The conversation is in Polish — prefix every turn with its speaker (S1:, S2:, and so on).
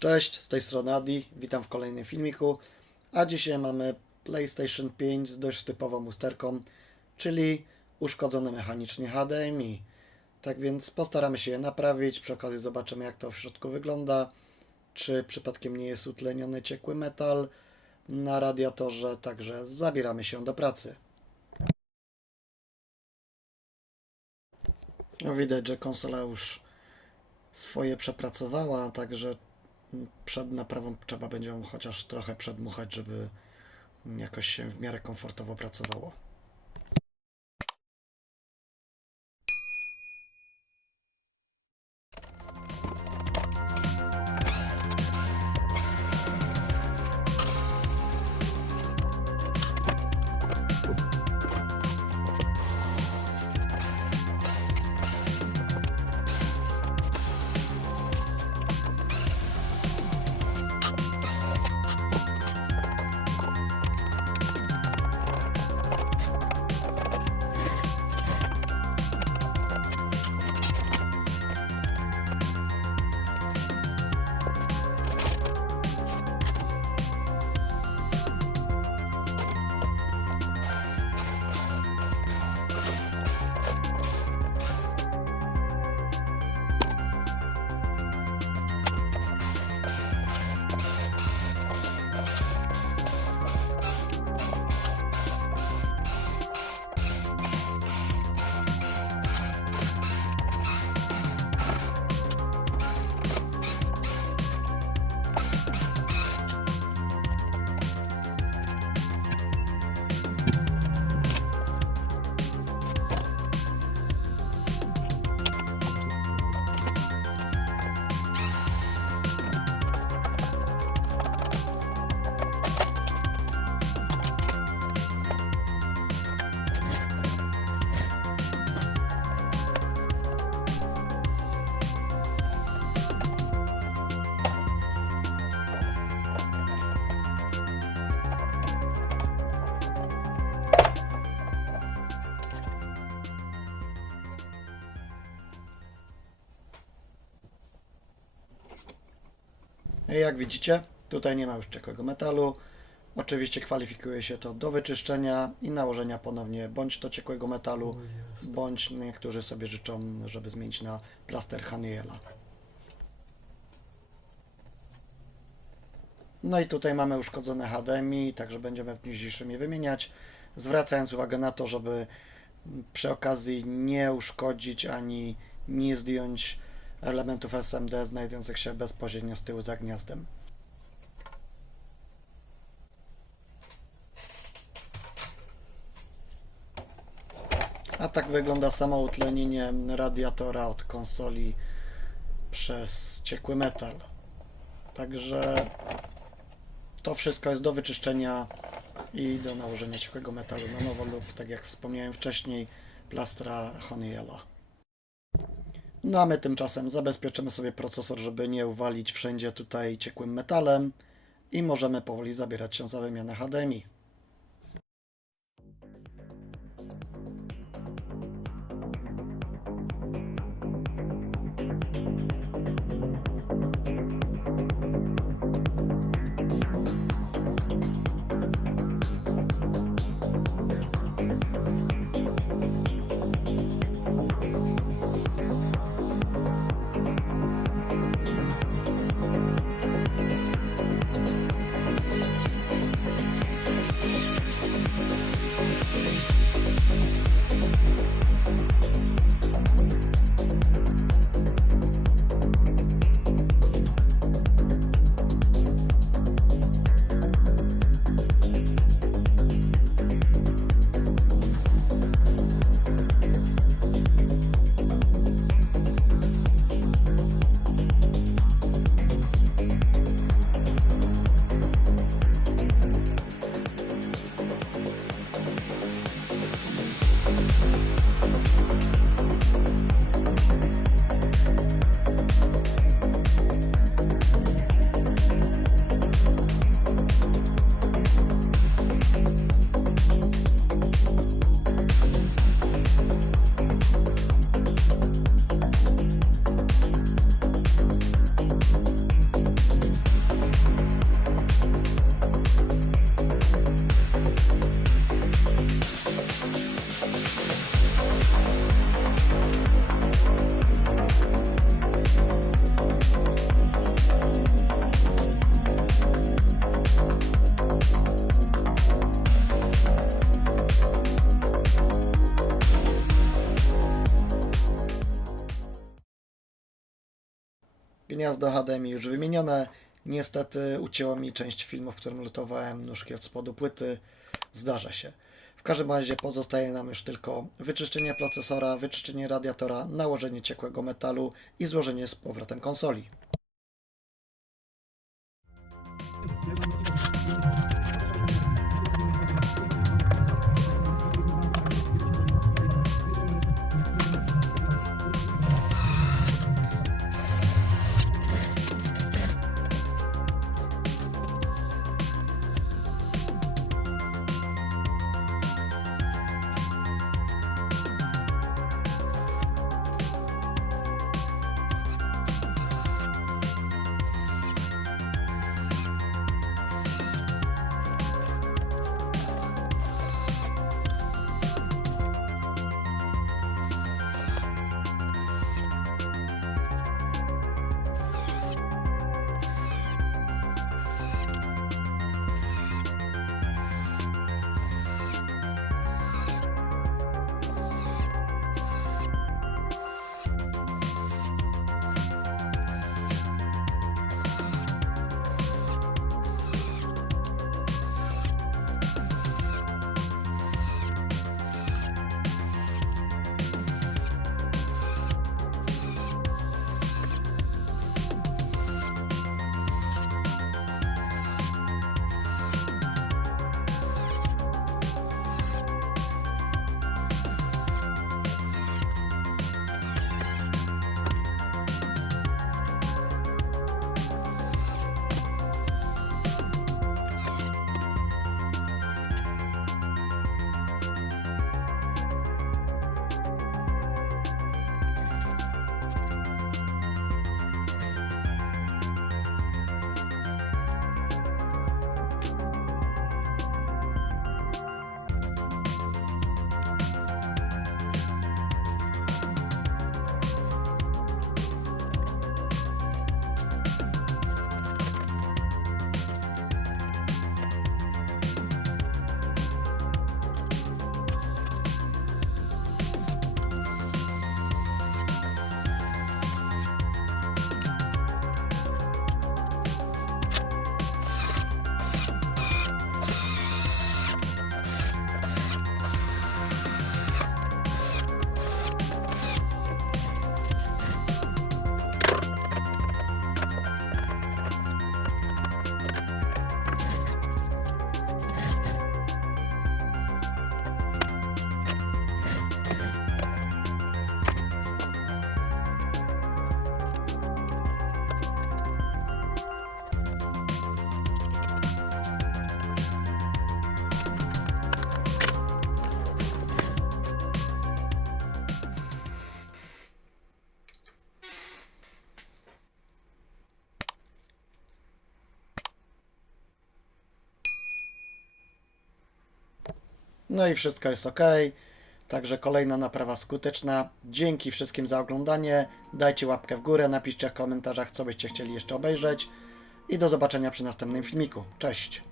S1: Cześć, z tej strony Adi, witam w kolejnym filmiku, a dzisiaj mamy PlayStation 5 z dość typową usterką, czyli uszkodzone mechanicznie HDMI. Tak więc postaramy się je naprawić, przy okazji zobaczymy jak to w środku wygląda, czy przypadkiem nie jest utleniony ciekły metal na radiatorze, także zabieramy się do pracy. No widać, że konsola już swoje przepracowała, także przed naprawą trzeba będzie chociaż trochę przedmuchać, żeby jakoś się w miarę komfortowo pracowało. Jak widzicie, tutaj nie ma już ciekłego metalu. Oczywiście kwalifikuje się to do wyczyszczenia i nałożenia ponownie bądź do ciekłego metalu, bądź niektórzy sobie życzą, żeby zmienić na plaster Haniela. No i tutaj mamy uszkodzone HDMI, także będziemy w dniu dzisiejszym je wymieniać, zwracając uwagę na to, żeby przy okazji nie uszkodzić ani nie zdjąć elementów SMD znajdujących się bezpośrednio z tyłu za gniazdem. A tak wygląda samo utlenienie radiatora od konsoli przez ciekły metal. Także to wszystko jest do wyczyszczenia i do nałożenia ciekłego metalu na nowo lub, tak jak wspomniałem wcześniej, plastra Honiela. No a my tymczasem zabezpieczymy sobie procesor, żeby nie uwalić wszędzie tutaj ciekłym metalem i możemy powoli zabierać się za wymianę HDMI. Gniazdo HDMI już wymienione. Niestety ucięło mi część filmu, w którym lutowałem nóżki od spodu płyty. Zdarza się. W każdym razie pozostaje nam już tylko wyczyszczenie procesora, wyczyszczenie radiatora, nałożenie ciekłego metalu i złożenie z powrotem konsoli. No i wszystko jest ok. Także kolejna naprawa skuteczna. Dzięki wszystkim za oglądanie. Dajcie łapkę w górę, napiszcie w komentarzach, co byście chcieli jeszcze obejrzeć. I do zobaczenia przy następnym filmiku. Cześć!